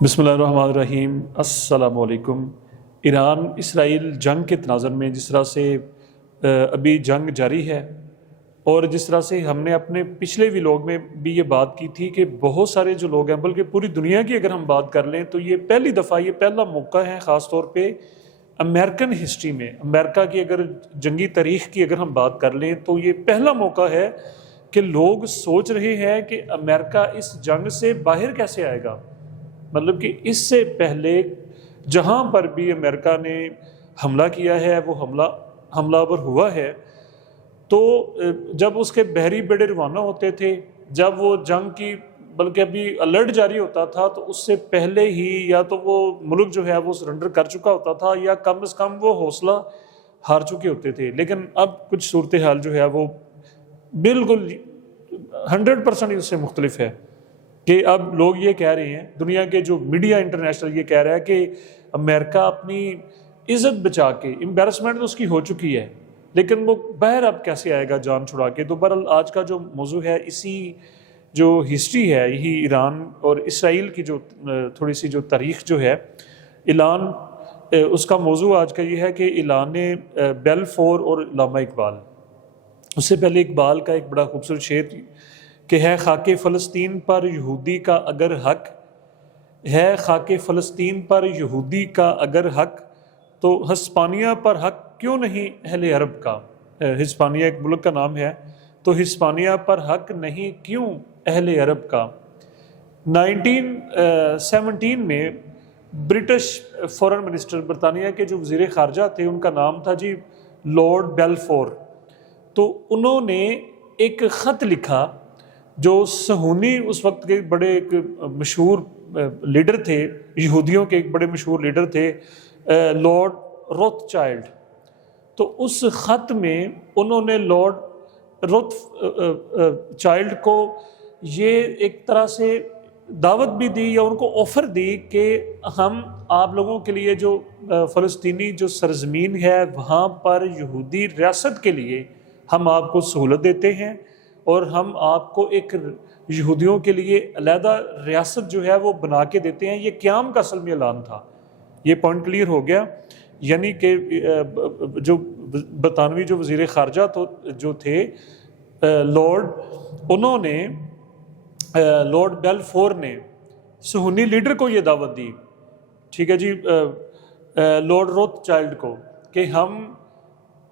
بسم اللہ الرحمن الرحیم۔ السلام علیکم۔ ایران اسرائیل جنگ کے تناظر میں جس طرح سے ابھی جنگ جاری ہے، اور جس طرح سے ہم نے اپنے پچھلے ویلاگ میں بھی یہ بات کی تھی کہ بہت سارے جو لوگ ہیں، بلکہ پوری دنیا کی اگر ہم بات کر لیں تو یہ پہلی دفعہ، یہ پہلا موقع ہے خاص طور پہ امریکن ہسٹری میں، امریکہ کی اگر جنگی تاریخ کی اگر ہم بات کر لیں تو یہ پہلا موقع ہے کہ لوگ سوچ رہے ہیں کہ امریکہ اس جنگ سے باہر کیسے آئے گا۔ مطلب کہ اس سے پہلے جہاں پر بھی امریکہ نے حملہ کیا ہے، وہ حملہ آور ہوا ہے، تو جب اس کے بحری بیڑے روانہ ہوتے تھے، جب وہ جنگ کی بلکہ ابھی الرٹ جاری ہوتا تھا، تو اس سے پہلے ہی یا تو وہ ملک جو ہے وہ سرنڈر کر چکا ہوتا تھا، یا کم از کم وہ حوصلہ ہار چکے ہوتے تھے۔ لیکن اب کچھ صورتحال جو ہے وہ بالکل 100% اس سے مختلف ہے، کہ اب لوگ یہ کہہ رہے ہیں، دنیا کے جو میڈیا انٹرنیشنل یہ کہہ رہا ہے کہ امریکہ اپنی عزت بچا کے، امبیرسمنٹ تو اس کی ہو چکی ہے، لیکن وہ باہر اب کیسے آئے گا جان چھڑا کے۔ تو بہرحال آج کا جو موضوع ہے، اسی جو ہسٹری ہے، یہی ایران اور اسرائیل کی جو تھوڑی سی جو تاریخ جو ہے، اعلان اس کا موضوع آج کا یہ ہے کہ اعلان بیلفور اور علامہ اقبال۔ اس سے پہلے اقبال کا ایک بڑا خوبصورت شعر کہ ہے خاک فلسطین پر یہودی کا اگر حق، ہے خاک فلسطین پر یہودی کا اگر حق، تو ہسپانیہ پر حق کیوں نہیں اہل عرب کا۔ ہسپانیہ ایک ملک کا نام ہے، تو ہسپانیہ پر حق نہیں کیوں اہل عرب کا۔ 1917 میں برٹش فورن منسٹر، برطانیہ کے جو وزیر خارجہ تھے، ان کا نام تھا جی لارڈ بیلفور۔ تو انہوں نے ایک خط لکھا، جو صہیونی اس وقت کے بڑے ایک مشہور لیڈر تھے، یہودیوں کے ایک بڑے مشہور لیڈر تھے، لارڈ روتھ چائلڈ۔ تو اس خط میں انہوں نے لارڈ روتھ چائلڈ کو یہ ایک طرح سے دعوت بھی دی، یا ان کو آفر دی کہ ہم آپ لوگوں کے لیے جو فلسطینی جو سرزمین ہے، وہاں پر یہودی ریاست کے لیے ہم آپ کو سہولت دیتے ہیں، اور ہم آپ کو ایک یہودیوں کے لیے علیحدہ ریاست جو ہے وہ بنا کے دیتے ہیں۔ یہ قیام کا اصل میں اعلان تھا، یہ پوائنٹ کلیئر ہو گیا۔ یعنی کہ جو برطانوی جو وزیر خارجہ جو تھے لارڈ، انہوں نے لارڈ بیلفور نے صہیونی لیڈر کو یہ دعوت دی، ٹھیک ہے جی، لارڈ روتھ چائلڈ کو، کہ ہم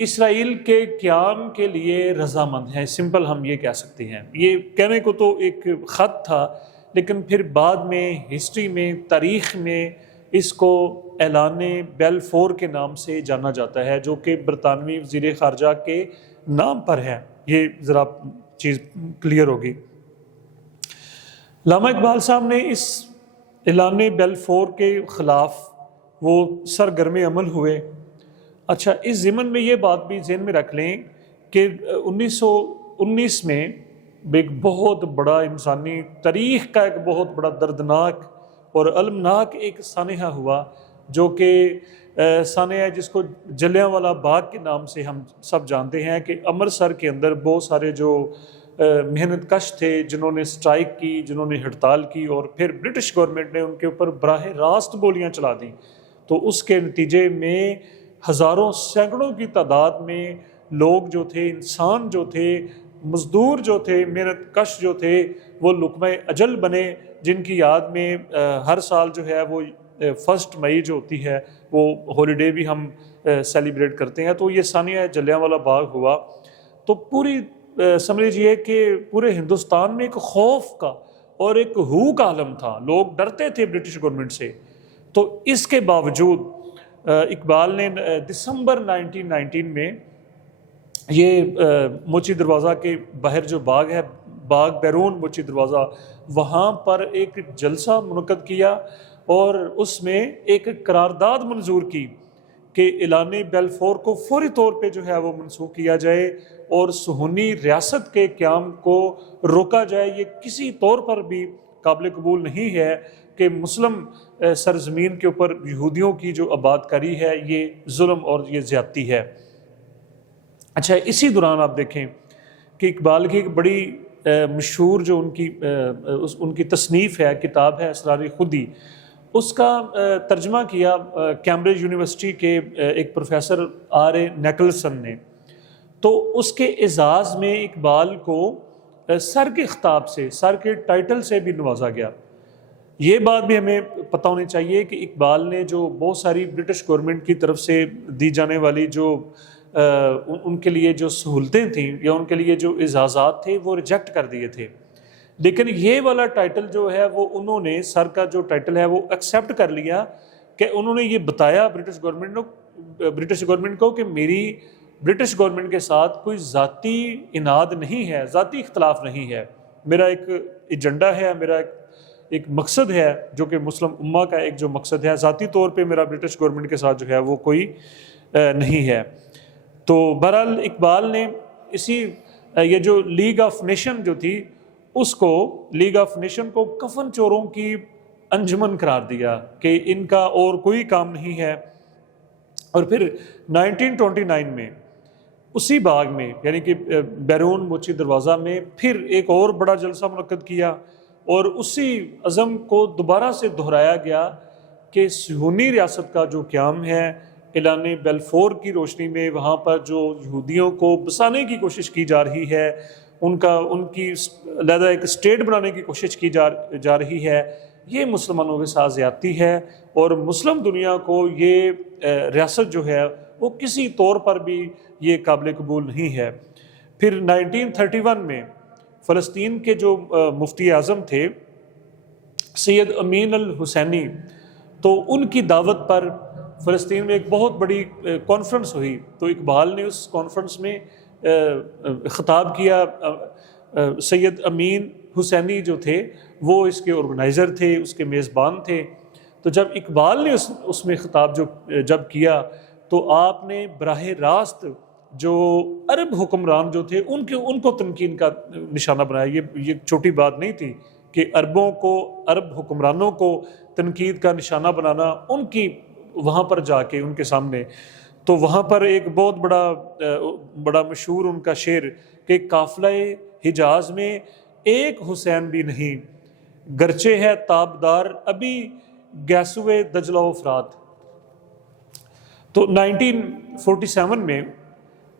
اسرائیل کے قیام کے لیے رضامند ہیں۔ سمپل ہم یہ کہہ سکتے ہیں۔ یہ کہنے کو تو ایک خط تھا، لیکن پھر بعد میں ہسٹری میں، تاریخ میں اس کو اعلان بیلفور کے نام سے جانا جاتا ہے، جو کہ برطانوی وزیر خارجہ کے نام پر ہے۔ یہ ذرا چیز کلیئر ہوگی۔ علامہ اقبال صاحب نے اس اعلان بیلفور کے خلاف وہ سرگرم عمل ہوئے۔ اچھا، اس ضمن میں یہ بات بھی ذہن میں رکھ لیں کہ 1919 میں ایک بہت بڑا انسانی تاریخ کا ایک بہت بڑا دردناک اور المناک ایک سانحہ ہوا، جو کہ سانحہ جس کو جلیانوالہ باغ کے نام سے ہم سب جانتے ہیں، کہ امرتسر کے اندر بہت سارے جو محنت کش تھے، جنہوں نے سٹرائک کی، جنہوں نے ہڑتال کی، اور پھر برٹش گورنمنٹ نے ان کے اوپر براہ راست گولیاں چلا دیں۔ تو اس کے نتیجے میں ہزاروں سینکڑوں کی تعداد میں لوگ جو تھے، انسان جو تھے، مزدور جو تھے، محنت کش جو تھے، وہ لقمہ اجل بنے، جن کی یاد میں ہر سال جو ہے وہ 1 مئی جو ہوتی ہے وہ ہالیڈے بھی ہم سیلیبریٹ کرتے ہیں۔ تو یہ سانحہ جلیانوالہ باغ ہوا، تو پوری سمجھ لیجیے کہ پورے ہندوستان میں ایک خوف کا اور ایک ہو کا عالم تھا، لوگ ڈرتے تھے برٹش گورنمنٹ سے۔ تو اس کے باوجود اقبال نے دسمبر 1919 میں یہ موچی دروازہ کے باہر جو باغ ہے، باغ بیرون موچی دروازہ، وہاں پر ایک جلسہ منعقد کیا، اور اس میں ایک قرارداد منظور کی کہ اعلان بیلفور کو فوری طور پہ جو ہے وہ منسوخ کیا جائے، اور صہیونی ریاست کے قیام کو روکا جائے۔ یہ کسی طور پر بھی قابل قبول نہیں ہے کہ مسلم سرزمین کے اوپر یہودیوں کی جو آباد کاری ہے، یہ ظلم اور یہ زیادتی ہے۔ اچھا، اسی دوران آپ دیکھیں کہ اقبال کی ایک بڑی مشہور جو ان کی تصنیف ہے، کتاب ہے اسرار خودی، اس کا ترجمہ کیا کیمبرج یونیورسٹی کے ایک پروفیسر آر اے نیکلسن نے. تو اس کے اعزاز میں اقبال کو سر کے خطاب سے، سر کے ٹائٹل سے بھی نوازا گیا. یہ بات بھی ہمیں پتہ ہونی چاہیے کہ اقبال نے جو بہت ساری برٹش گورنمنٹ کی طرف سے دی جانے والی جو ان کے لیے جو سہولتیں تھیں یا ان کے لیے جو اعزازات تھے وہ ریجیکٹ کر دیے تھے، لیکن یہ والا ٹائٹل جو ہے وہ انہوں نے، سر کا جو ٹائٹل ہے وہ ایکسیپٹ کر لیا کہ انہوں نے یہ بتایا برٹش گورنمنٹ کو کہ میری برٹش گورنمنٹ کے ساتھ کوئی ذاتی اناد نہیں ہے، ذاتی اختلاف نہیں ہے، میرا ایک ایجنڈا ہے، میرا ایک مقصد ہے جو کہ مسلم امہ کا ایک جو مقصد ہے، ذاتی طور پہ میرا برٹش گورنمنٹ کے ساتھ جو ہے وہ کوئی نہیں ہے. تو بہرحال اقبال نے یہ جو لیگ آف نیشن جو تھی اس کو، لیگ آف نیشن کو کفن چوروں کی انجمن قرار دیا کہ ان کا اور کوئی کام نہیں ہے. اور پھر 1929 میں اسی باغ میں یعنی کہ بیرون موچی دروازہ میں پھر ایک اور بڑا جلسہ منعقد کیا اور اسی عزم کو دوبارہ سے دہرایا گیا کہ صہیونی ریاست کا جو قیام ہے اعلان بیلفور کی روشنی میں، وہاں پر جو یہودیوں کو بسانے کی کوشش کی جا رہی ہے، ان کی علیحدہ ایک اسٹیٹ بنانے کی کوشش کی جا رہی ہے، یہ مسلمانوں کے ساتھ زیادتی ہے اور مسلم دنیا کو یہ ریاست جو ہے وہ کسی طور پر بھی یہ قابل قبول نہیں ہے. پھر 1931 میں فلسطین کے جو مفتی اعظم تھے سید امین الحسینی، تو ان کی دعوت پر فلسطین میں ایک بہت بڑی کانفرنس ہوئی. تو اقبال نے اس کانفرنس میں خطاب کیا. سید امین حسینی جو تھے وہ اس کے آرگنائزر تھے، اس کے میزبان تھے. تو جب اقبال نے اس میں خطاب جب کیا تو آپ نے براہ راست جو عرب حکمران جو تھے ان کو تنقید کا نشانہ بنایا. یہ چھوٹی بات نہیں تھی کہ عرب حکمرانوں کو تنقید کا نشانہ بنانا، ان کی وہاں پر جا کے ان کے سامنے. تو وہاں پر ایک بہت بڑا مشہور ان کا شعر کہ قافلہ حجاز میں ایک حسین بھی نہیں، گرچہ ہے تابدار ابھی گیسوئے دجلہ و فرات. تو 1947 میں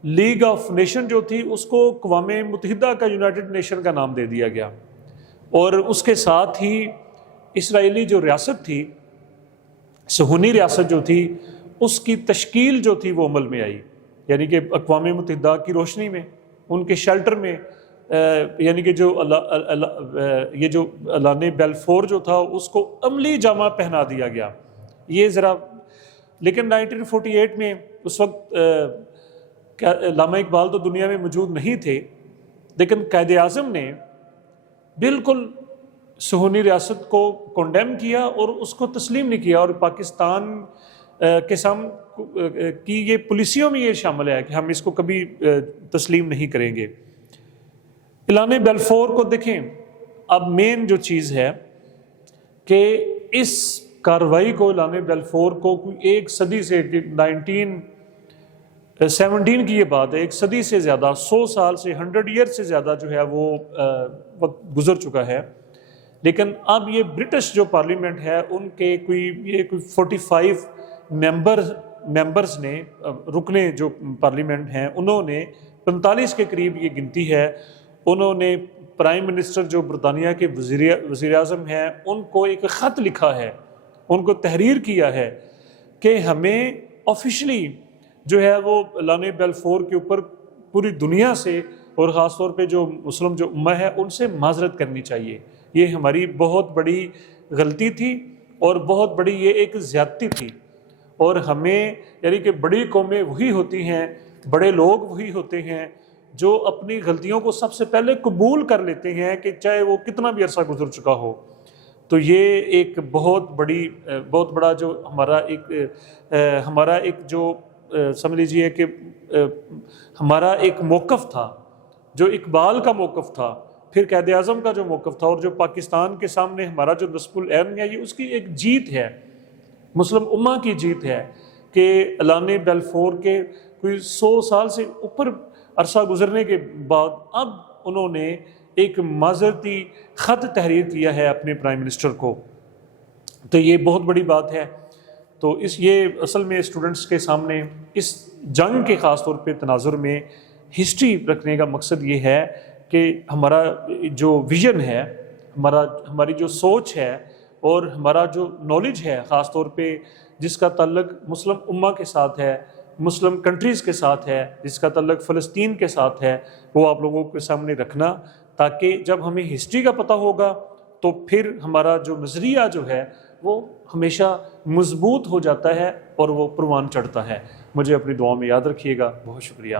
لیگ آف نیشن جو تھی اس کو اقوام متحدہ کا یونائٹڈ نیشن کا نام دے دیا گیا، اور اس کے ساتھ ہی اسرائیلی جو ریاست تھی، صہیونی ریاست جو تھی، اس کی تشکیل جو تھی وہ عمل میں آئی. یعنی کہ اقوام متحدہ کی روشنی میں، ان کے شیلٹر میں، یعنی کہ یہ جو اعلان بیلفور جو تھا اس کو عملی جامہ پہنا دیا گیا. یہ ذرا لیکن 1948 میں اس وقت علامہ اقبال تو دنیا میں موجود نہیں تھے، لیکن قائد اعظم نے بالکل صہیونی ریاست کو کنڈیم کیا اور اس کو تسلیم نہیں کیا، اور پاکستان کے سامنے کی یہ پالیسیوں میں یہ شامل ہے کہ ہم اس کو کبھی تسلیم نہیں کریں گے. اعلان بیلفور کو دیکھیں، اب مین جو چیز ہے کہ اس کارروائی کو، اعلان بیلفور کو کوئی ایک صدی سے، 1917 کی یہ بات ہے، ایک صدی سے زیادہ، 100 سال سے 100 ایئر سے زیادہ جو ہے وہ وقت گزر چکا ہے. لیکن اب یہ برٹش جو پارلیمنٹ ہے ان کے کوئی 45 ممبرز نے، رکنے جو پارلیمنٹ ہیں، انہوں نے 45 کے قریب یہ گنتی ہے، انہوں نے پرائم منسٹر جو برطانیہ کے وزیر اعظم ہیں ان کو ایک خط لکھا ہے، ان کو تحریر کیا ہے کہ ہمیں آفیشلی جو ہے وہ اعلان بیلفور کے اوپر پوری دنیا سے اور خاص طور پہ جو مسلم جو امہ ہے ان سے معذرت کرنی چاہیے. یہ ہماری بہت بڑی غلطی تھی اور بہت بڑی یہ ایک زیادتی تھی، اور ہمیں یعنی کہ بڑی قومیں وہی ہوتی ہیں، بڑے لوگ وہی ہوتے ہیں جو اپنی غلطیوں کو سب سے پہلے قبول کر لیتے ہیں کہ چاہے وہ کتنا بھی عرصہ گزر چکا ہو. تو یہ ایک بہت بڑا جو ہمارا ایک جو سمجھ لیجیے کہ ہمارا ایک موقف تھا، جو اقبال کا موقف تھا، پھر قائد اعظم کا جو موقف تھا، اور جو پاکستان کے سامنے ہمارا جو نصب العین ہے، یہ اس کی ایک جیت ہے، مسلم امہ کی جیت ہے کہ اعلان بیلفور کے کوئی 100 سال سے اوپر عرصہ گزرنے کے بعد اب انہوں نے ایک معذرتی خط تحریر کیا ہے اپنے پرائم منسٹر کو. تو یہ بہت بڑی بات ہے۔ تو یہ اصل میں اسٹوڈنٹس کے سامنے اس جنگ کے خاص طور پہ تناظر میں ہسٹری رکھنے کا مقصد یہ ہے کہ ہمارا جو ویژن ہے، ہماری جو سوچ ہے اور ہمارا جو نالج ہے خاص طور پہ جس کا تعلق مسلم امہ کے ساتھ ہے، مسلم کنٹریز کے ساتھ ہے، جس کا تعلق فلسطین کے ساتھ ہے، وہ آپ لوگوں کے سامنے رکھنا، تاکہ جب ہمیں ہسٹری کا پتہ ہوگا تو پھر ہمارا جو نظریہ جو ہے وہ ہمیشہ مضبوط ہو جاتا ہے اور وہ پروان چڑھتا ہے۔ مجھے اپنی دعاؤں میں یاد رکھیے گا۔ بہت شکریہ۔